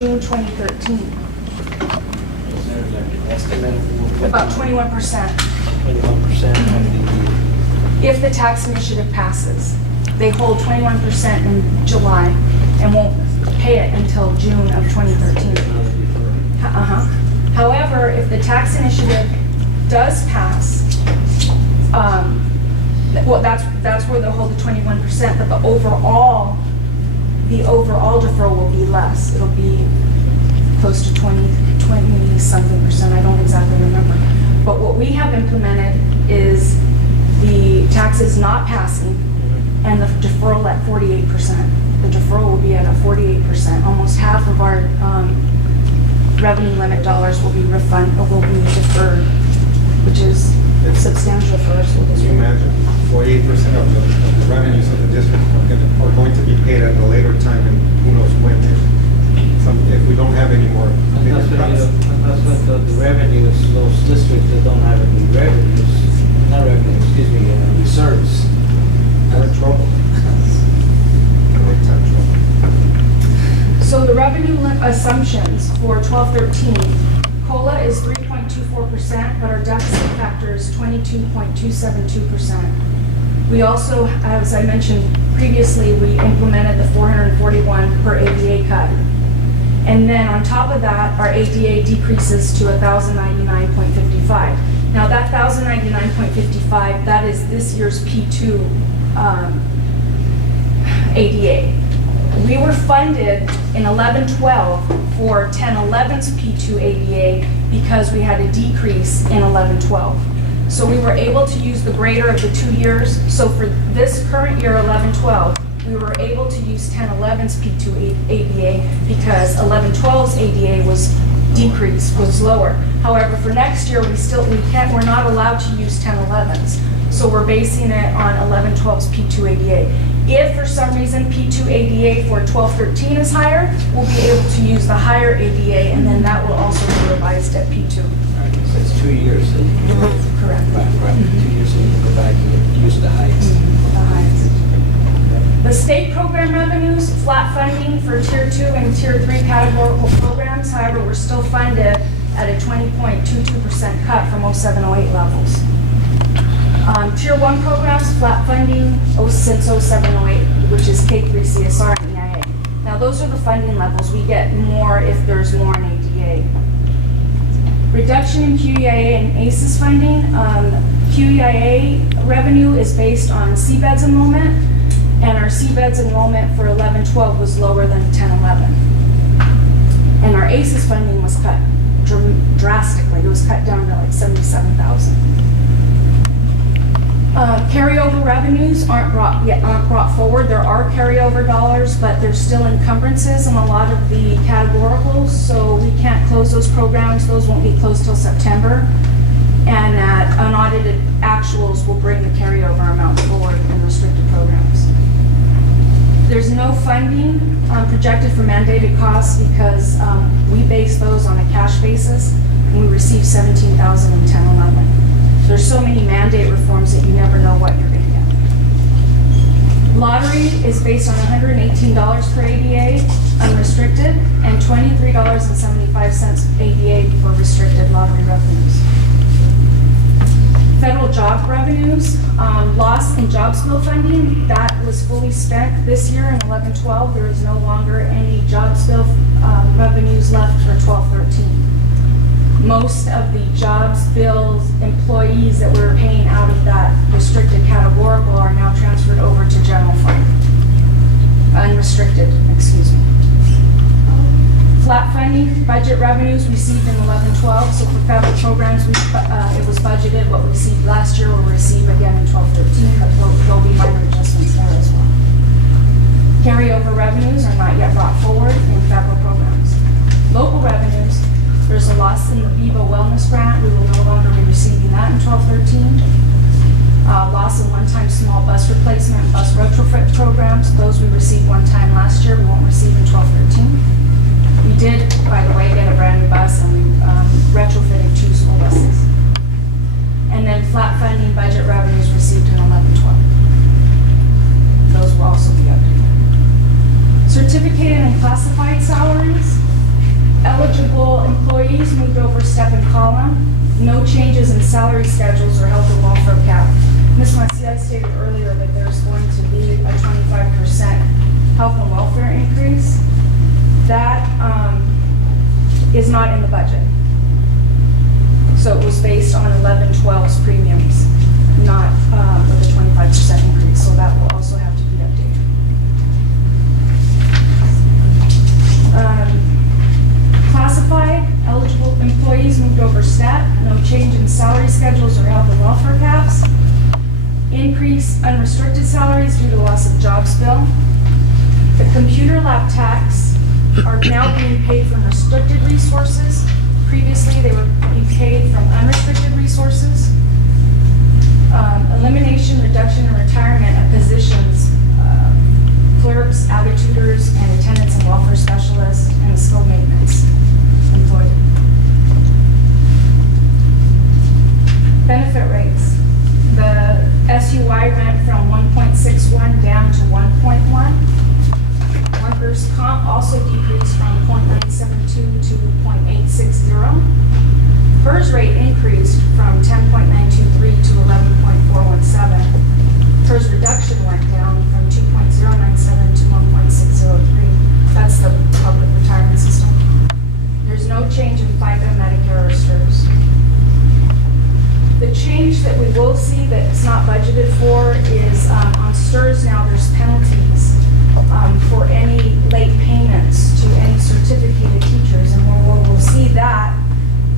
June 2013, Is there like an estimate of what? about 21%. 21% of If the tax initiative passes, they hold 21% in July and won't pay it until June of 2013. However, if the tax initiative does pass, well, that's where they'll hold the 21%, but the overall deferral will be less. It'll be close to 20 something percent. I don't exactly remember. But what we have implemented is the taxes not passing and the deferral at 48%. The deferral will be at a 48%. Almost half of our revenue limit dollars will be deferred, which is substantial for our school Can you district. imagine 48% of the revenues of the district are going to be paid at a later time, and who knows when, if we don't have any more bigger cuts. That's what the revenues, those districts that don't have any revenues, not revenue, excuse me, reserves. We're in trouble. Big time trouble. So the revenue assumptions for 12-13, COLA is 3.24%, but our deficit factor is 22.272%. We also, as I mentioned previously, we implemented the 441 per ADA cut. And then on top of that, our ADA decreases to 1,099.55. Now that 1,099.55, that is this year's P2 ADA. We were funded in 11-12 for 10-11's P2 ADA because we had a decrease in 11-12. So we were able to use the greater of the 2 years. So for this current year, 11-12, we were able to use 10-11's P2 ADA because 11-12's ADA was decreased, was lower. However, for next year, we're not allowed to use 10-11's. So we're basing it on 11-12's P2 ADA. If for some reason P2 ADA for 12-13 is higher, we'll be able to use the higher ADA, and then that will also be revised at P2. So it's 2 years. So you can go Correct. right. 2 years, so you can go back and use the heights. The highest. The state program revenues, flat funding for Tier 2 and Tier 3 categorical programs. However, we're still funded at a 20.22% cut from 07-08 levels. Tier 1 programs, flat funding since 07-08, which is K3 CSR and EIA. Now, those are the funding levels. We get more if there's more in ADA. Reduction in QEIA and ACES funding. QEIA revenue is based on CBEDS enrollment, and our CBEDS enrollment for 11-12 was lower than 10-11. And our ACES funding was cut drastically. It was cut down to like 77,000. Carryover revenues aren't brought forward. There are carryover dollars, but there's still encumbrances in a lot of the categoricals, so we can't close those programs. Those won't be closed till September. And unaudited actuals will bring the carryover amount forward in restricted programs. There's no funding projected for mandated costs because we base those on a cash basis, and we receive $17,000 in 10-11. There's so many mandate reforms that you never know what you're going to get. Lottery is based on $118 per ADA unrestricted and $23.75 ADA for restricted lottery revenues. Federal job revenues, loss in jobs bill funding, that was fully spent this year in 11-12. There is no longer any jobs bill revenues left for 12-13. Most of the jobs bills employees that we were paying out of that restricted categorical are now transferred over to general fund. Unrestricted, excuse me. Flat funding, budget revenues received in 11-12. So for federal programs, it was budgeted. What we received last year will receive again in 12-13, but there'll be minor adjustments there as well. Carryover revenues are not yet brought forward in federal programs. Local revenues, there's a loss in the Viva Wellness Grant. We will no longer be receiving that in 12-13. Loss in one-time small bus replacement and bus retrofit programs. Those we received one time last year. We won't receive in 12-13. We did, by the way, get a brand new bus, and we retrofitted 2 school buses. And then flat funding budget revenues received in 11-12. Those will also be updated. Certificated and classified salaries. no changes in salary schedules or health and welfare cap. Ms. Macias stated earlier that there's going to be a 25% health and welfare increase. That is not in the budget. So it was based on 11/12's premiums, not with a 25% increase. So that will also have to be updated. Classified, eligible employees moved over step, no change in salary schedules or health and welfare caps. Increase unrestricted salaries due to loss of jobs bill. The computer lab tax are now being paid from restricted resources. Previously, they were being paid from unrestricted resources. Elimination, reduction, and retirement of positions, clerks, attituders, and attendance and welfare specialists, and the skilled maintenance employee. Benefit rates. The SUI went from 1.61 down to 1.1. Workers' comp also decreased from 0.972 to 0.860. PERS rate increased from 10.923 to 11.417. PERS reduction went down from 2.097 to 1.603. That's the public retirement system. There's no change in FICA, Medicare, or STRS. The change that we will see that's not budgeted for is on STRS now there's penalties for any late payments to any certificated teachers, and where we'll see that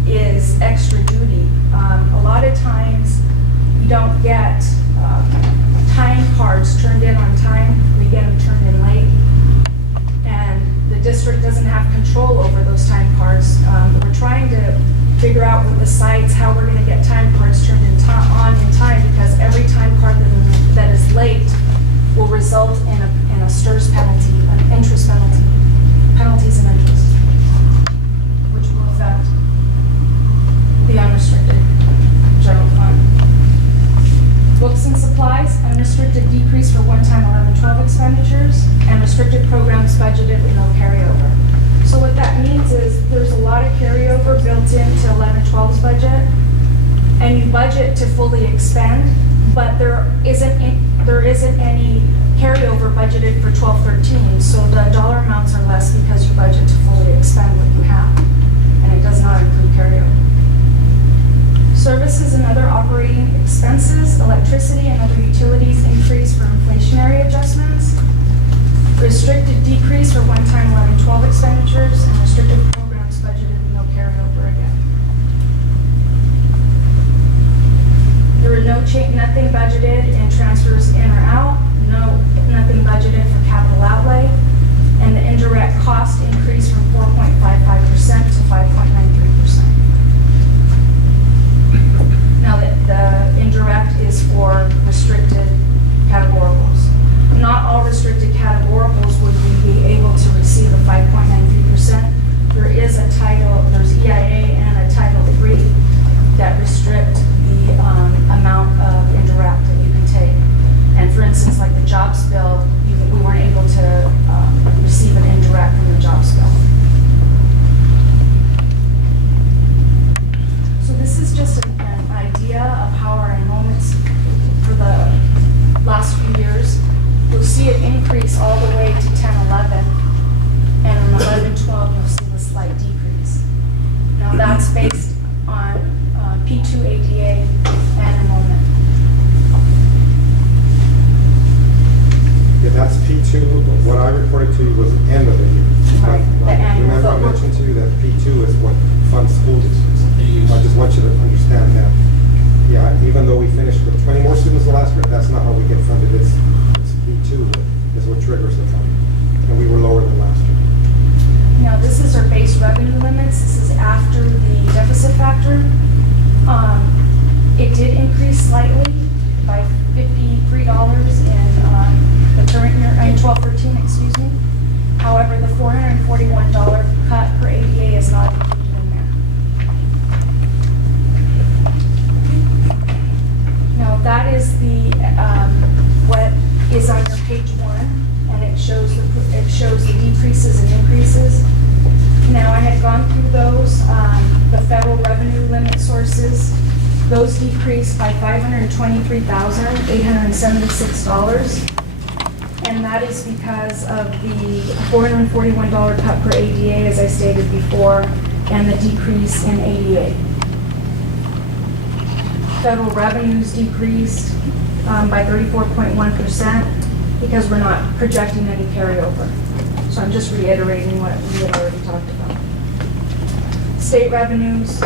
is extra duty. A lot of times we don't get time cards turned in on time, we get them turned in late, and the district doesn't have control over those time cards. We're trying to figure out with the sites how we're going to get time cards turned in time, because every time card that is late will result in a STRS penalty, an interest penalty, penalties and interest, which will affect the unrestricted general fund. Books and supplies, unrestricted decrease for one-time 11/12 expenditures, and restricted programs budgeted with no carryover. So what that means is there's a lot of carryover built into 11/12's budget, and you budget to fully expend, but there isn't any carryover budgeted for 12/13. So the dollar amounts are less because you budget to fully expend what you have, and it does not include carryover. Services and other operating expenses, electricity and other utilities increase for inflationary adjustments. Restricted decrease for one-time 11/12 expenditures, and restricted programs budgeted with no carryover again. There were nothing budgeted in transfers in or out, nothing budgeted for capital outlay, and the indirect cost increased from 4.55% to 5.93%. Now the indirect is for restricted categoricals. Not all restricted categoricals would we be able to receive a 5.93%. There is a title, there's EIA and a Title III that restrict the amount of indirect that you can take. And for instance, like the jobs bill, we weren't able to receive an indirect from the jobs bill. So this is just an idea of how our enrollments for the last few years. You'll see it increase all the way to 10-11, and on 11-12 you'll see the slight decrease. Now that's based on P2 ADA and enrollment. Yeah, that's P2. What I reported to you was the end of the year. Right, the annual. Remember I mentioned to you that P2 is what funds school districts. I just want you to understand that. Yeah, even though we finished with 20 more students the last year, that's not how we get funded. It's P2 is what triggers the funding. And we were lower than last year. Now this is our base revenue limits. This is after the deficit factor. It did increase slightly by $53 in the current year, 12/13, excuse me. However, taxes. Those decreased by $523,876. And that is because of the $441 cut per ADA, as I stated before, and the decrease in ADA. Federal revenues decreased by 34.1% because we're not projecting any carryover. So I'm just reiterating what we had already talked about. State revenues,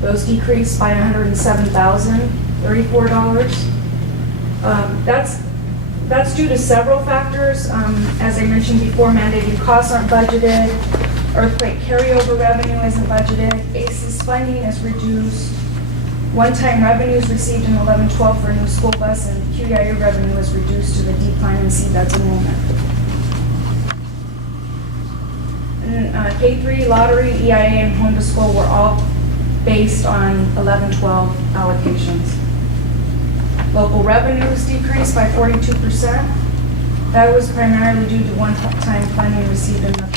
those decreased by $107,034. That's due to several factors. As I mentioned before, mandated costs aren't budgeted, earthquake carryover revenue isn't budgeted, ACES funding is reduced, one-time revenues received in 11-12 for a new school bus, and QEIU revenue is reduced to the decline in CVED's enrollment. And K3, lottery, EIA, and home to school were all based on 11-12 allocations. Local revenues decreased by 42%. That was primarily due to one-time funding received in the prior